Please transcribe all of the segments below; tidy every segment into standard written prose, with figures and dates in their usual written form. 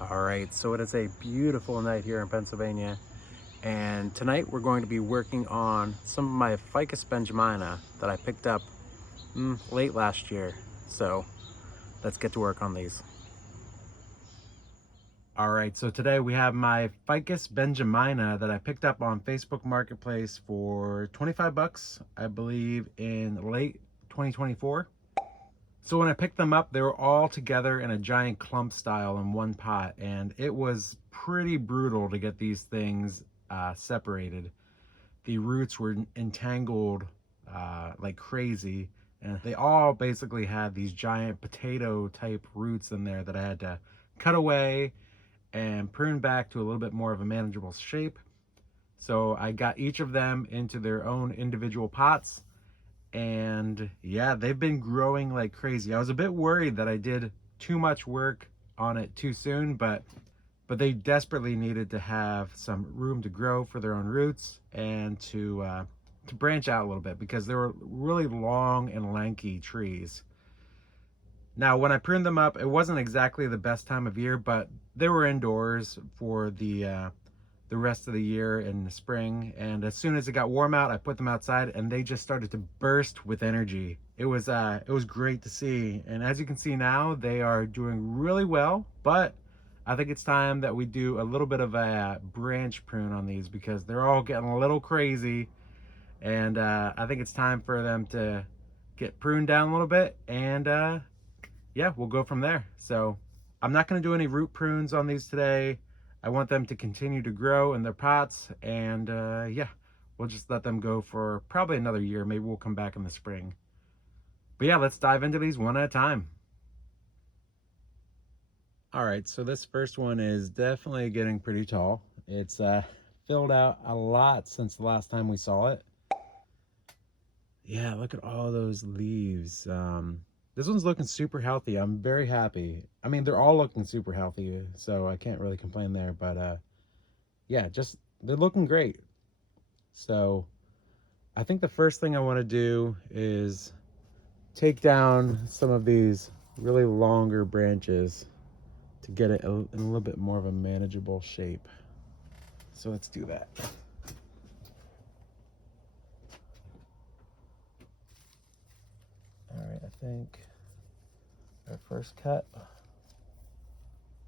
All right, so it is a beautiful night here in Pennsylvania, and tonight we're going to be working on some of my Ficus Benjamina that I picked up late last year. So let's get to work on these. All right, so today we have my Ficus Benjamina that I picked up on Facebook Marketplace for 25 bucks, I believe in late 2024. So when I picked them up, they were all together in a giant clump style in one pot, and it was pretty brutal to get these things separated. The roots were entangled like crazy, and they all basically had these giant potato type roots in there that I had to cut away and prune back to a little bit more of a manageable shape. So I got each of them into their own individual pots, and yeah, they've been growing like crazy. I was a bit worried that I did too much work on it too soon, but they desperately needed to have some room to grow for their own roots and to branch out a little bit because they were really long and lanky trees. Now, when I pruned them up, it wasn't exactly the best time of year, but they were indoors for the rest of the year in the spring. And as soon as it got warm out, I put them outside, and they just started to burst with energy. It was great to see. And as you can see now, they are doing really well. But I think it's time that we do a little bit of a branch prune on these because they're all getting a little crazy. And I think it's time for them to get pruned down a little bit, and yeah, we'll go from there. So I'm not going to do any root prunes on these today. I want them to continue to grow in their pots, and yeah, we'll just let them go for probably another year. Maybe we'll come back in the spring. But yeah, let's dive into these one at a time. All right, so this first one is definitely getting pretty tall. It's filled out a lot since the last time we saw it. Yeah, look at all those leaves. This one's looking super healthy. I'm very happy. I mean, they're all looking super healthy, so I can't really complain there. But yeah, just they're looking great. So I think the first thing I want to do is take down some of these really longer branches to get it in a little bit more of a manageable shape. So let's do that. All right, I think our first cut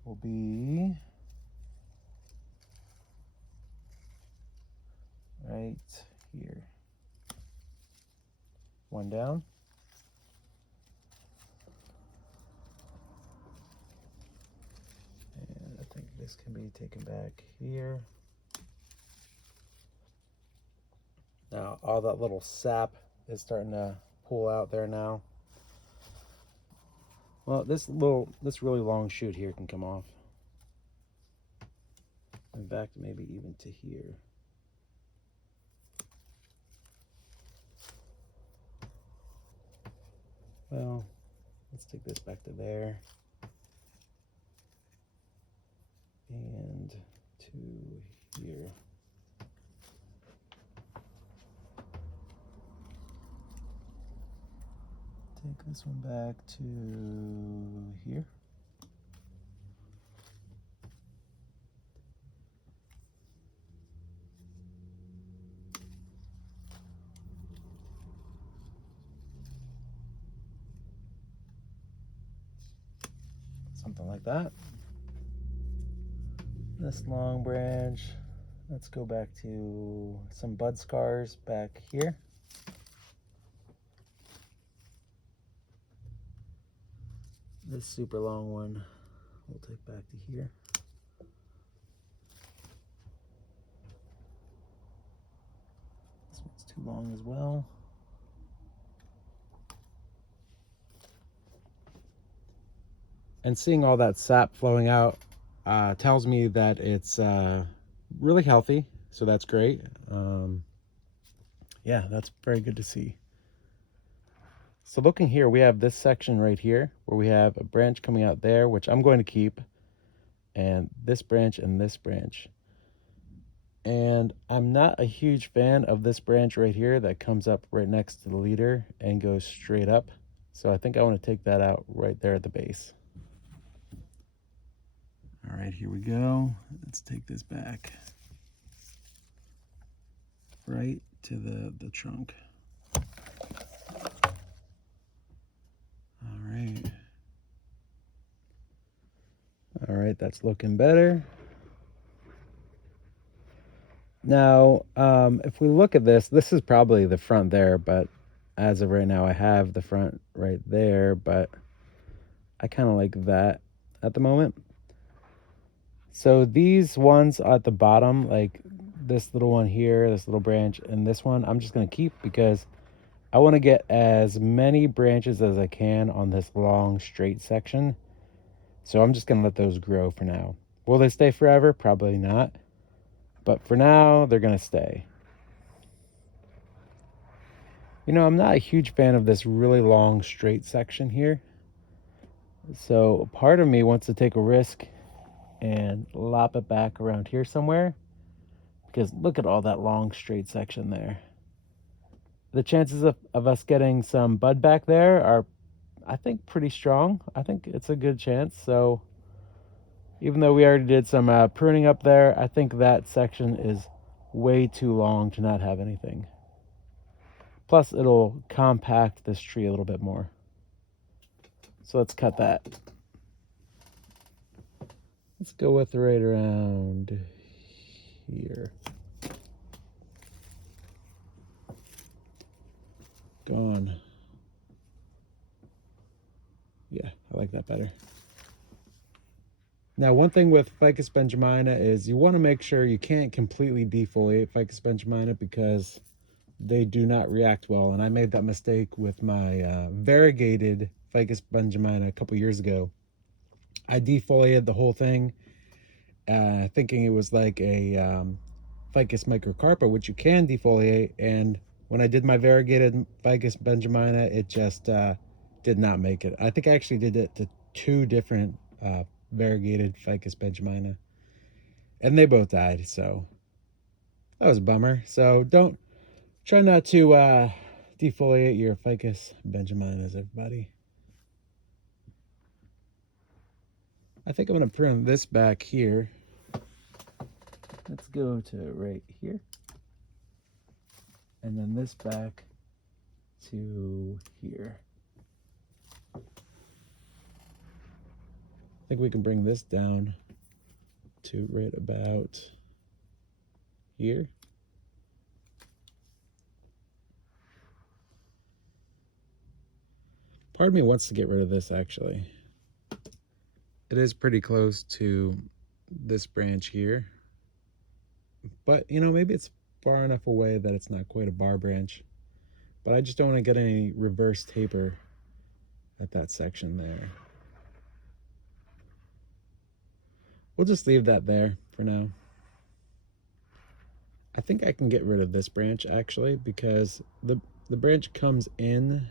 will be right here. One down. And I think this can be taken back here. Now all that little sap is starting to pull out there now. Well, this really long shoot here can come off. In fact, maybe even to here. Well, let's take this back to there. And to here. Take this one back to here. Something like that. This long branch, let's go back to some bud scars back here. This super long one we'll take back to here. This one's too long as well. And seeing all that sap flowing out tells me that it's really healthy, so that's great. Yeah, that's very good to see. So looking here, we have this section right here where we have a branch coming out there, which I'm going to keep, and this branch and this branch. And I'm not a huge fan of this branch right here that comes up right next to the leader and goes straight up. So I think I want to take that out right there at the base. All right, right, here we go. Let's take this back right to the trunk. All right, that's looking better. Now, if we look at this, this is probably the front there, but as of right now, I have the front right there, but I kind of like that at the moment. So these ones at the bottom, like this little one here, this little branch, and this one, I'm just going to keep because I want to get as many branches as I can on this long straight section. So I'm just going to let those grow for now. Will they stay forever? Probably not. But for now, they're going to stay. You know, I'm not a huge fan of this really long straight section here. So part of me wants to take a risk and lop it back around here somewhere. Because look at all that long straight section there. The chances of us getting some bud back there are, I think, pretty strong. I think it's a good chance. So even though we already did some pruning up there, I think that section is way too long to not have anything. Plus, it'll compact this tree a little bit more. So let's cut that. Let's go with right around here. Gone. Yeah, I like that better. Now, one thing with Ficus benjamina is you want to make sure you can't completely defoliate Ficus benjamina because they do not react well. And I made that mistake with my variegated Ficus benjamina a couple years ago. I defoliated the whole thing, thinking it was like a Ficus microcarpa, which you can defoliate. And when I did my variegated Ficus benjamina, it just did not make it. I think I actually did it to 2 different variegated Ficus benjamina, and they both died. So that was a bummer. So try not to defoliate your Ficus benjaminas, everybody. I think I'm going to prune this back here. Let's go to right here. And then this back to here. I think we can bring this down to right about here. Part of me wants to get rid of this, actually. It is pretty close to this branch here. But, you know, maybe it's far enough away that it's not quite a bar branch. But I just don't want to get any reverse taper at that section there. We'll just leave that there for now. I think I can get rid of this branch, actually, because the branch comes in.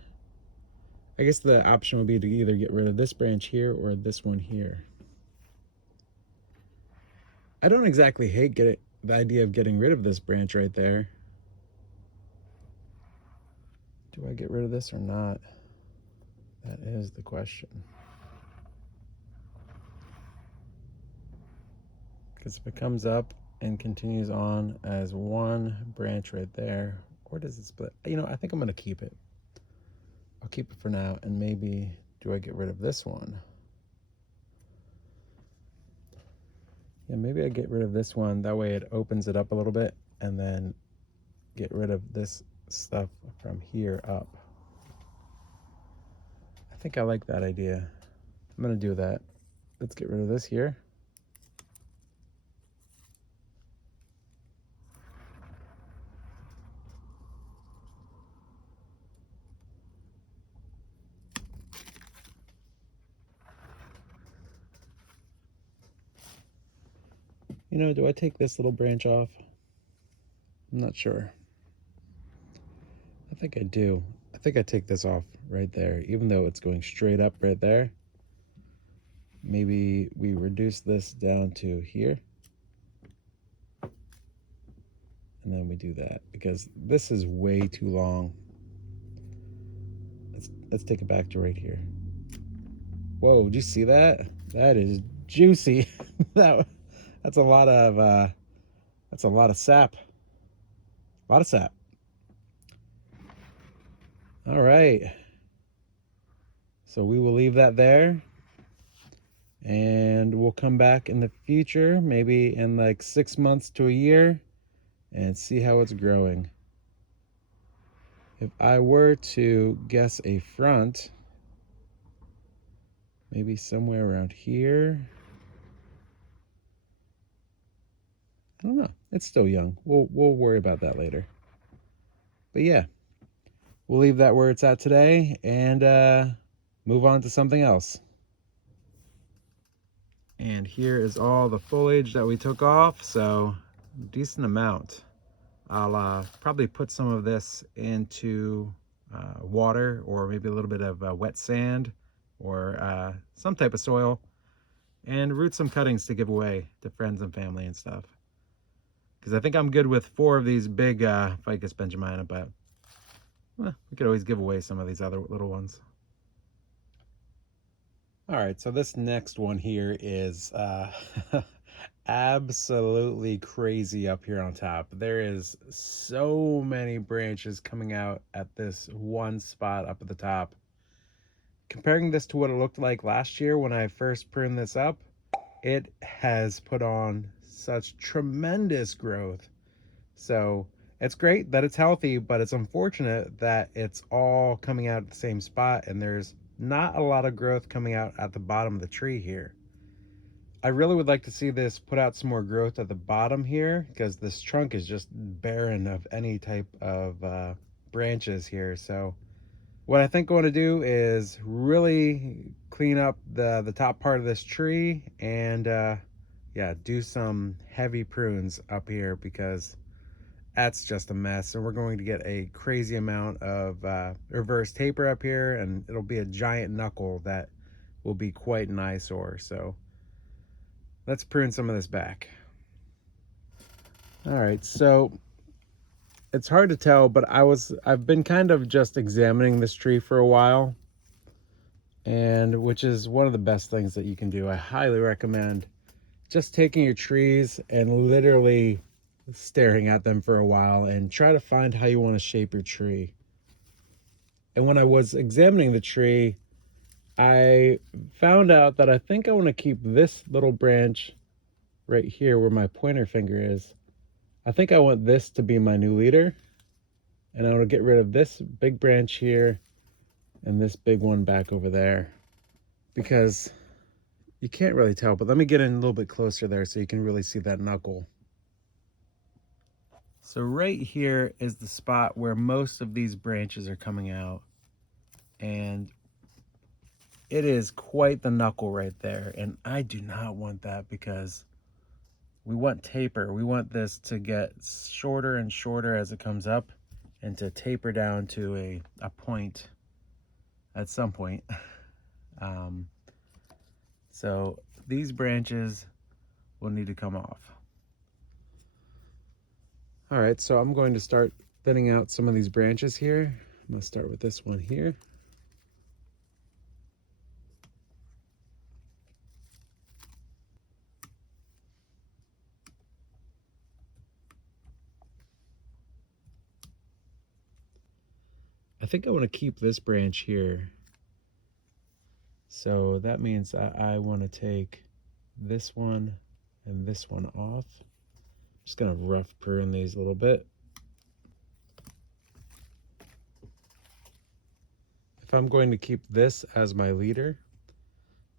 I guess the option would be to either get rid of this branch here or this one here. I don't exactly hate the idea of getting rid of this branch right there. Do I get rid of this or not? That is the question. Because if it comes up and continues on as one branch right there, or does it split? You know, I think I'm going to keep it. I'll keep it for now, and maybe do I get rid of this one? Yeah, maybe I get rid of this one. That way it opens it up a little bit, and then get rid of this stuff from here up. I think I like that idea. I'm going to do that. Let's get rid of this here. You know, do I take this little branch off? I'm not sure. I think I do. I think I take this off right there, even though it's going straight up right there. Maybe we reduce this down to here. And then we do that, because this is way too long. Let's take it back to right here. Whoa, did you see that? That is juicy. That's a lot of sap. A lot of sap. All right. So we will leave that there. And we'll come back in the future, maybe in like 6 months to a year, and see how it's growing. If I were to guess a front, maybe somewhere around here. I don't know. It's still young. We'll worry about that later. But yeah, we'll leave that where it's at today and move on to something else. And here is all the foliage that we took off, so decent amount. I'll probably put some of this into water, or maybe a little bit of wet sand, or some type of soil, and root some cuttings to give away to friends and family and stuff. Because I think I'm good with 4 of these big Ficus Benjamina, but we could always give away some of these other little ones. All right, so this next one here is absolutely crazy up here on top. There is so many branches coming out at this one spot up at the top. Comparing this to what it looked like last year when I first pruned this up, it has put on such tremendous growth. So it's great that it's healthy, but it's unfortunate that it's all coming out at the same spot and there's not a lot of growth coming out at the bottom of the tree here. I really would like to see this put out some more growth at the bottom here, because this trunk is just barren of any type of branches here. So what I think I want to do is really clean up the top part of this tree and yeah, do some heavy prunes up here, because that's just a mess. And we're going to get a crazy amount of reverse taper up here, and it'll be a giant knuckle that will be quite an eyesore. So let's prune some of this back. All right, so it's hard to tell, but I've been kind of just examining this tree for a while, and which is one of the best things that you can do. I highly recommend just taking your trees and literally staring at them for a while and try to find how you want to shape your tree. And when I was examining the tree, I found out that I think I want to keep this little branch right here where my pointer finger is. I think I want this to be my new leader, and I want to get rid of this big branch here and this big one back over there, because you can't really tell, but let me get in a little bit closer there so you can really see that knuckle. So right here is the spot where most of these branches are coming out, and it is quite the knuckle right there, and I do not want that, because we want taper. We want this to get shorter and shorter as it comes up, and to taper down to a point at some point. So these branches will need to come off. All right, so I'm going to start thinning out some of these branches here. I'm going to start with this one here. I think I want to keep this branch here. So that means I want to take this one and this one off. Just gonna rough prune these a little bit. If I'm going to keep this as my leader,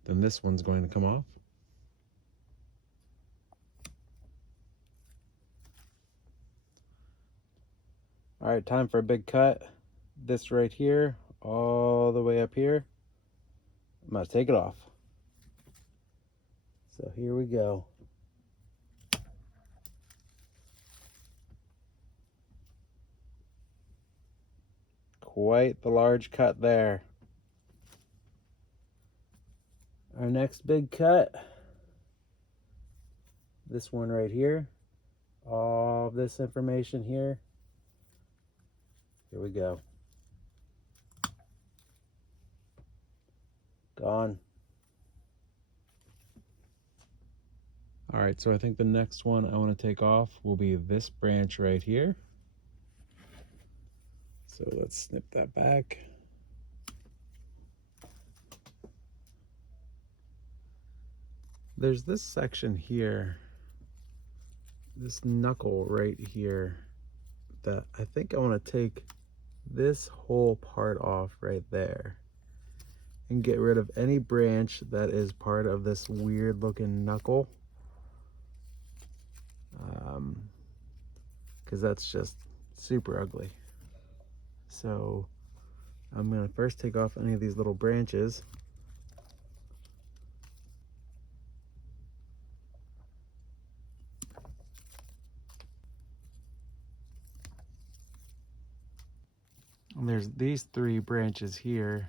then this one's going to come off. All right, time for a big cut. This right here, all the way up here, I'm gonna take it off. So here we go. Quite the large cut there. Our next big cut, this one right here, all this information here. Here we go. Gone. All right, so I think the next one I want to take off will be this branch right here. So let's snip that back. There's this section here, this knuckle right here, that I think I want to take this whole part off right there and get rid of any branch that is part of this weird looking knuckle, because that's just super ugly. So I'm going to first take off any of these little branches. And there's these 3 branches here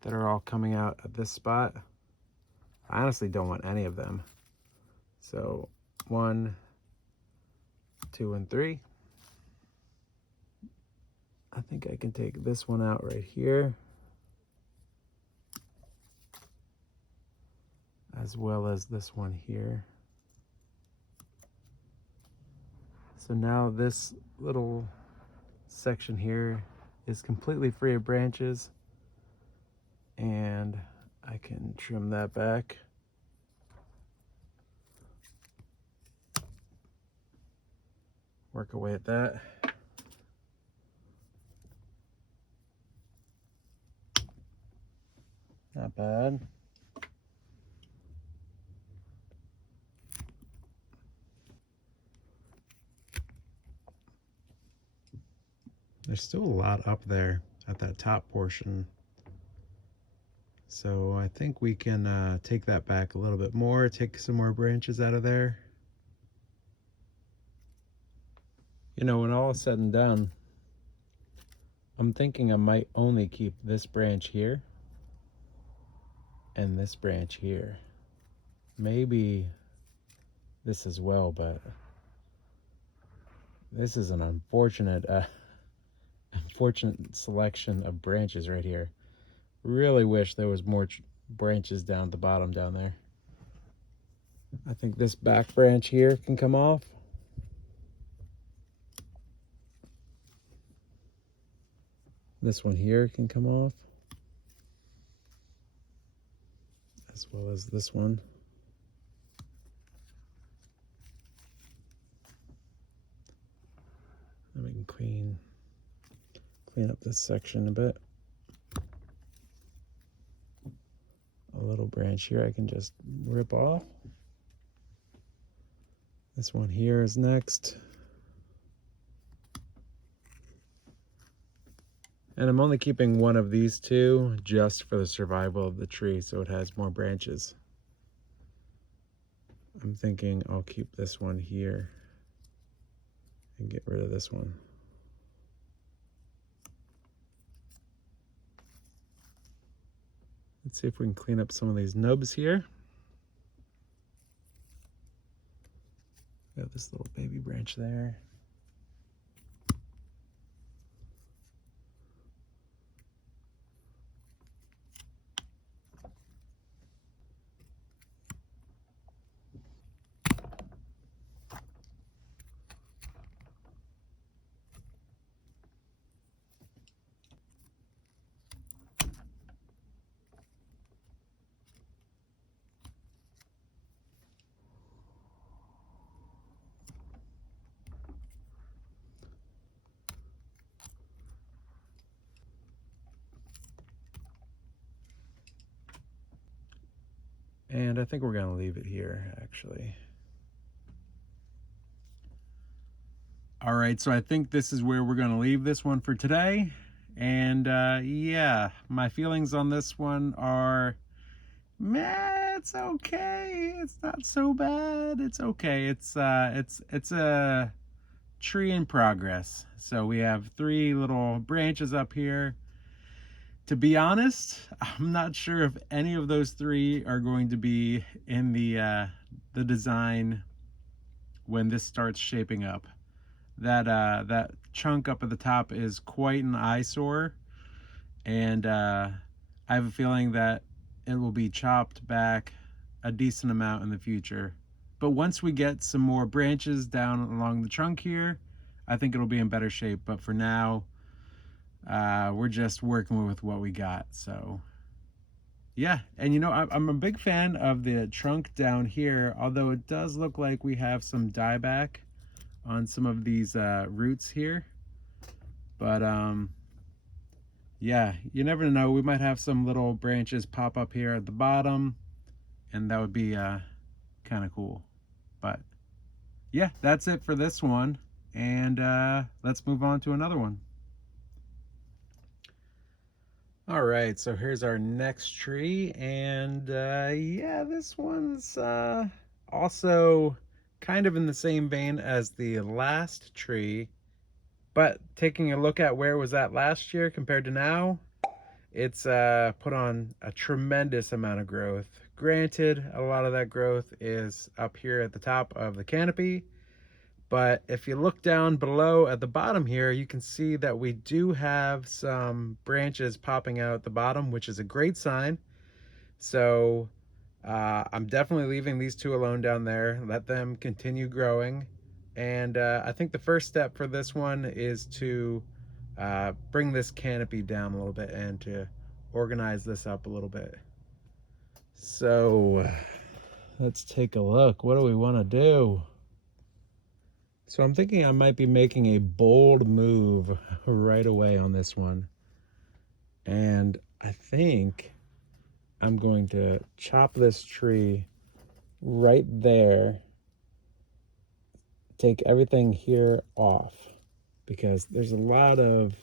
that are all coming out at this spot. I honestly don't want any of them. So 1, 2, and 3. I think I can take this one out right here, as well as this one here. So now this little section here is completely free of branches, and I can trim that back. Work away at that. Not bad. There's still a lot up there at that top portion. So I think we can take that back a little bit more, take some more branches out of there. You know, when all is said and done, I'm thinking I might only keep this branch here and this branch here. Maybe this as well, but this is an unfortunate selection of branches right here. Really wish there was more branches down at the bottom down there. I think this back branch here can come off. This one here can come off, as well as this one. Then we can clean up this section a bit. A little branch here I can just rip off. This one here is next. And I'm only keeping one of these 2 just for the survival of the tree, so it has more branches. I'm thinking I'll keep this one here and get rid of this one. Let's see if we can clean up some of these nubs here. We have this little baby branch there. And I think we're going to leave it here, actually. All right, so I think this is where we're going to leave this one for today. And yeah, my feelings on this one are, meh, it's okay. It's not so bad. It's okay. It's a tree in progress. So we have 3 little branches up here. To be honest, I'm not sure if any of those 3 are going to be in the design when this starts shaping up. That chunk up at the top is quite an eyesore, and I have a feeling that it will be chopped back a decent amount in the future. But once we get some more branches down along the trunk here, I think it'll be in better shape. But for now, we're just working with what we got. So yeah, and you know, I'm a big fan of the trunk down here, although it does look like we have some dieback on some of these roots here. But yeah, you never know. We might have some little branches pop up here at the bottom, and that would be kind of cool. But yeah, that's it for this one, and let's move on to another one. All right, so here's our next tree, and yeah, this one's also kind of in the same vein as the last tree, but taking a look at where it was at last year compared to now, it's put on a tremendous amount of growth. Granted, a lot of that growth is up here at the top of the canopy, but if you look down below at the bottom here, you can see that we do have some branches popping out at the bottom, which is a great sign. So I'm definitely leaving these two alone down there, let them continue growing. And I think the first step for this one is to bring this canopy down a little bit and to organize this up a little bit. So let's take a look. What do we want to do? So I'm thinking I might be making a bold move right away on this one. And I think I'm going to chop this tree right there, take everything here off, because there's a lot of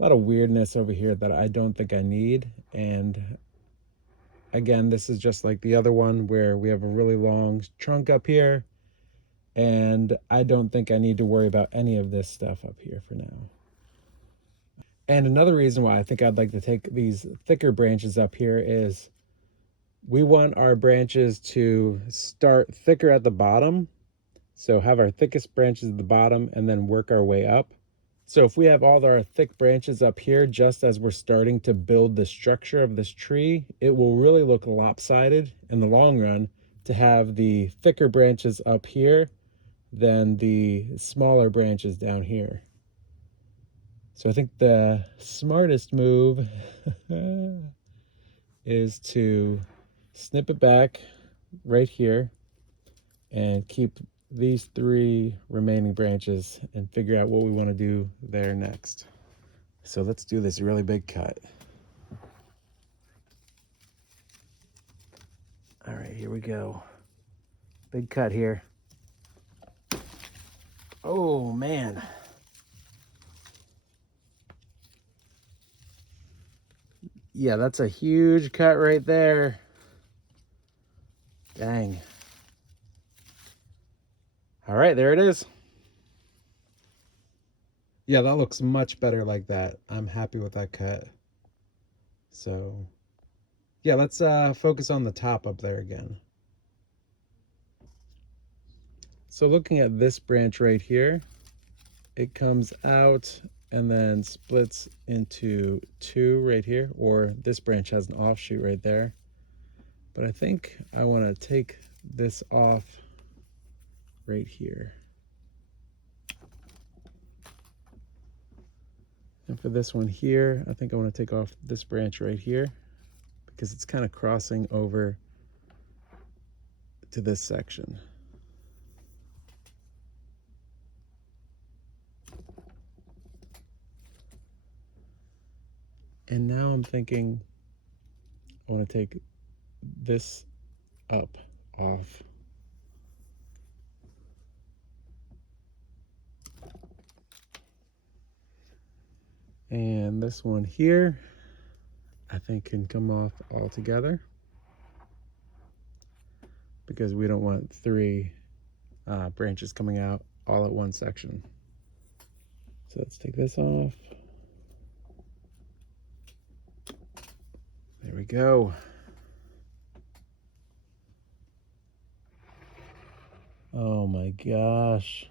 weirdness over here that I don't think I need. And again, this is just like the other one where we have a really long trunk up here, and I don't think I need to worry about any of this stuff up here for now. And another reason why I think I'd like to take these thicker branches up here is we want our branches to start thicker at the bottom. So have our thickest branches at the bottom and then work our way up. So if we have all our thick branches up here just as we're starting to build the structure of this tree, it will really look lopsided in the long run to have the thicker branches up here than the smaller branches down here. So I think the smartest move is to snip it back right here and keep these three remaining branches and figure out what we want to do there next. So let's do this really big cut. All right, here we go. Big cut here. Oh man. Yeah, that's a huge cut right there. Dang. All right, there it is. Yeah, that looks much better like that. I'm happy with that cut. So yeah, let's focus on the top up there again. So looking at this branch right here, it comes out and then splits into two right here, or this branch has an offshoot right there. But I think I want to take this off right here. And for this one here, I think I want to take off this branch right here because it's kind of crossing over to this section. And now I'm thinking I want to take this up off. And this one here, I think can come off altogether because we don't want three branches coming out all at one section. So let's take this off. There we go. Oh my gosh.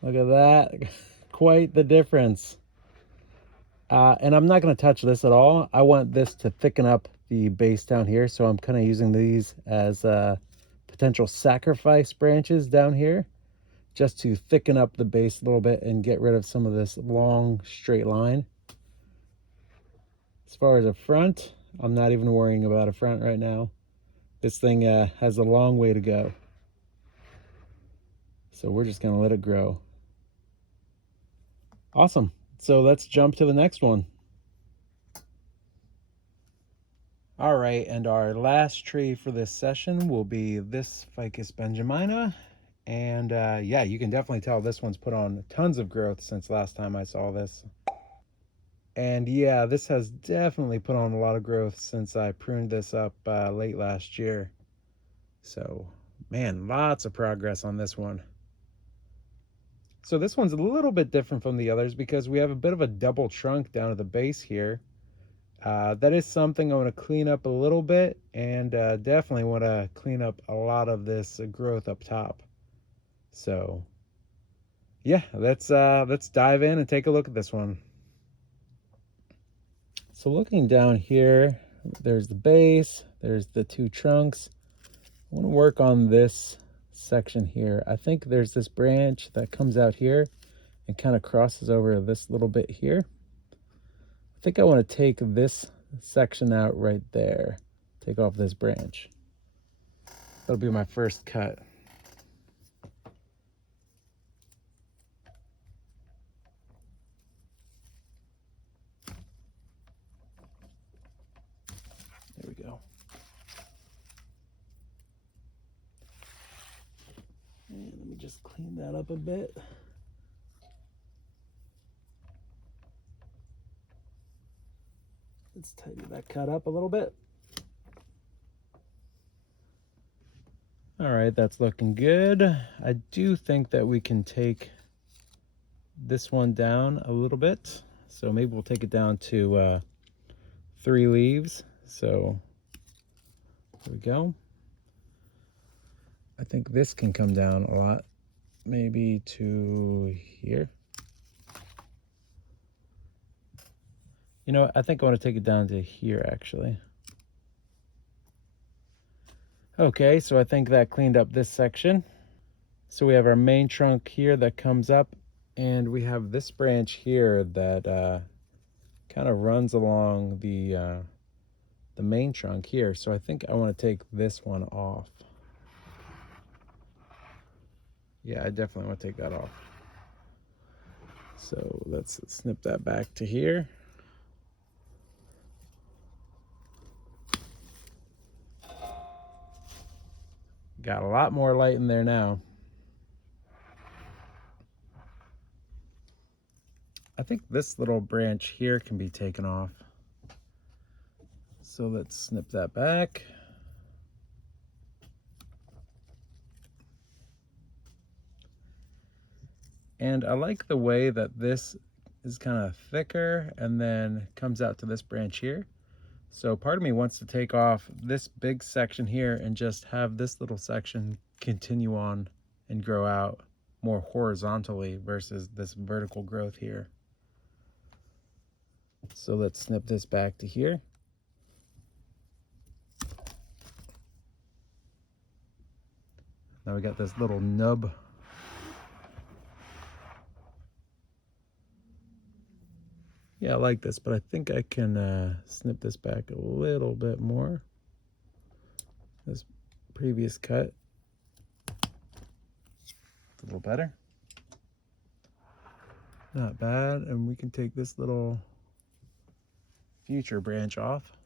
Look at that. Quite the difference. And I'm not going to touch this at all. I want this to thicken up the base down here. So I'm kind of using these as potential sacrifice branches down here, just to thicken up the base a little bit and get rid of some of this long straight line. As far as a front, I'm not even worrying about a front right now. This thing has a long way to go. So we're just gonna let it grow. Awesome. So let's jump to the next one. All right, and our last tree for this session will be this Ficus Benjamina. And yeah, you can definitely tell this one's put on tons of growth since last time I saw this. And yeah, this has definitely put on a lot of growth since I pruned this up late last year. So, man, lots of progress on this one. So this one's a little bit different from the others because we have a bit of a double trunk down at the base here. That is something I want to clean up a little bit, and definitely want to clean up a lot of this growth up top. So yeah, let's dive in and take a look at this one. So looking down here, there's the base, there's the two trunks. I want to work on this section here. I think there's this branch that comes out here and kind of crosses over this little bit here. I think I want to take this section out right there, take off this branch. That'll be my first cut. There we go. And let me just clean that up a bit. Let's tidy that cut up a little bit. All right, that's looking good. I do think that we can take this one down a little bit. So maybe we'll take it down to 3 leaves. So there we go. I think this can come down a lot, maybe to here. You know what? I think I want to take it down to here actually. Okay, so I think that cleaned up this section. So we have our main trunk here that comes up, and we have this branch here that kind of runs along the main trunk here. So I think I want to take this one off. Yeah, I definitely want to take that off. So let's snip that back to here. Got a lot more light in there now. I think this little branch here can be taken off. So let's snip that back. And I like the way that this is kind of thicker and then comes out to this branch here. So part of me wants to take off this big section here and just have this little section continue on and grow out more horizontally versus this vertical growth here. So let's snip this back to here. Now we got this little nub. Yeah, I like this, but I think I can snip this back a little bit more. This previous cut, a little better. Not bad, and we can take this little future branch off.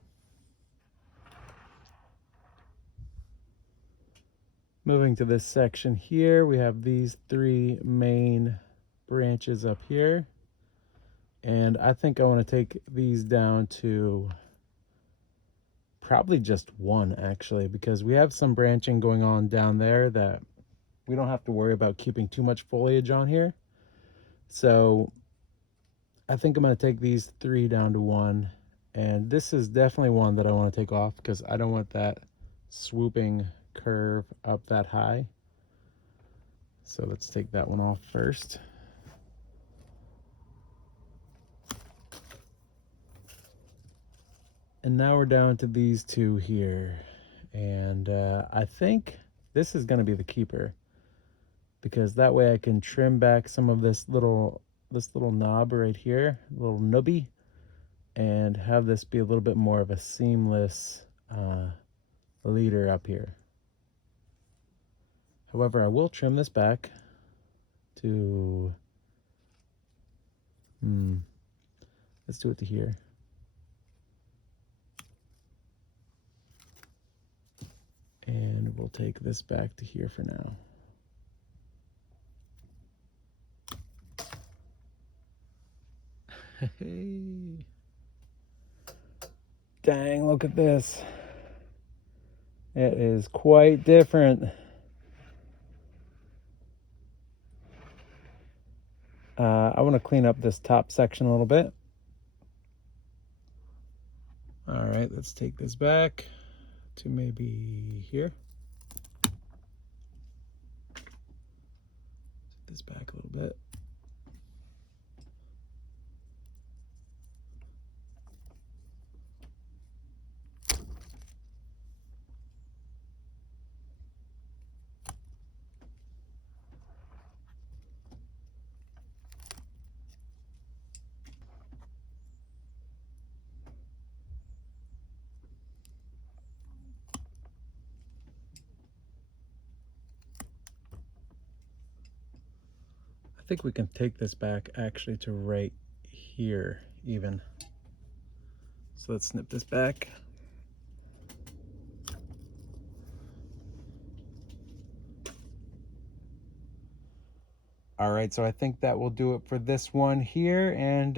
Moving to this section here, we have these 3 main branches up here. And I think I want to take these down to probably just 1 actually, because we have some branching going on down there that we don't have to worry about keeping too much foliage on here. So I think I'm going to take these 3 down to 1. And this is definitely one that I want to take off because I don't want that swooping curve up that high. So let's take that one off first. And now we're down to these two here. And I think this is going to be the keeper, because that way I can trim back some of this little knob right here, little nubby, and have this be a little bit more of a seamless leader up here. However, I will trim this back to, let's do it to here. And we'll take this back to here for now. Hey. Dang, look at this. It is quite different. I want to clean up this top section a little bit. All right, let's take this back to maybe here. Take this back a little bit. I think we can take this back actually to right here even. So let's snip this back. All right, so I think that will do it for this one here. And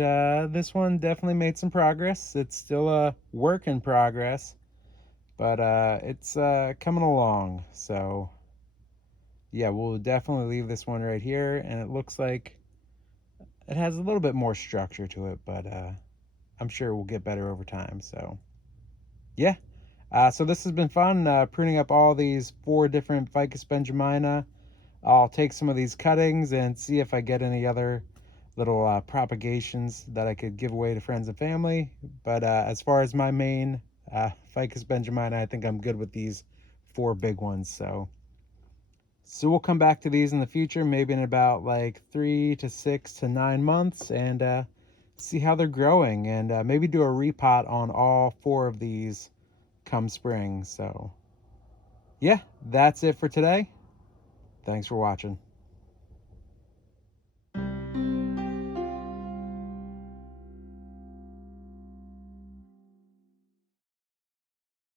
this one definitely made some progress. It's still a work in progress, but it's coming along. So yeah, we'll definitely leave this one right here. And it looks like it has a little bit more structure to it, but I'm sure it will get better over time. So yeah, so this has been fun, pruning up all these 4 different Ficus benjamina. I'll take some of these cuttings and see if I get any other little propagations that I could give away to friends and family. But as far as my main Ficus benjamina, I think I'm good with these 4 big ones. So we'll come back to these in the future, maybe in about like 3 to 6 to 9 months, and see how they're growing, and maybe do a repot on all 4 of these come spring. So yeah, that's it for today. Thanks for watching.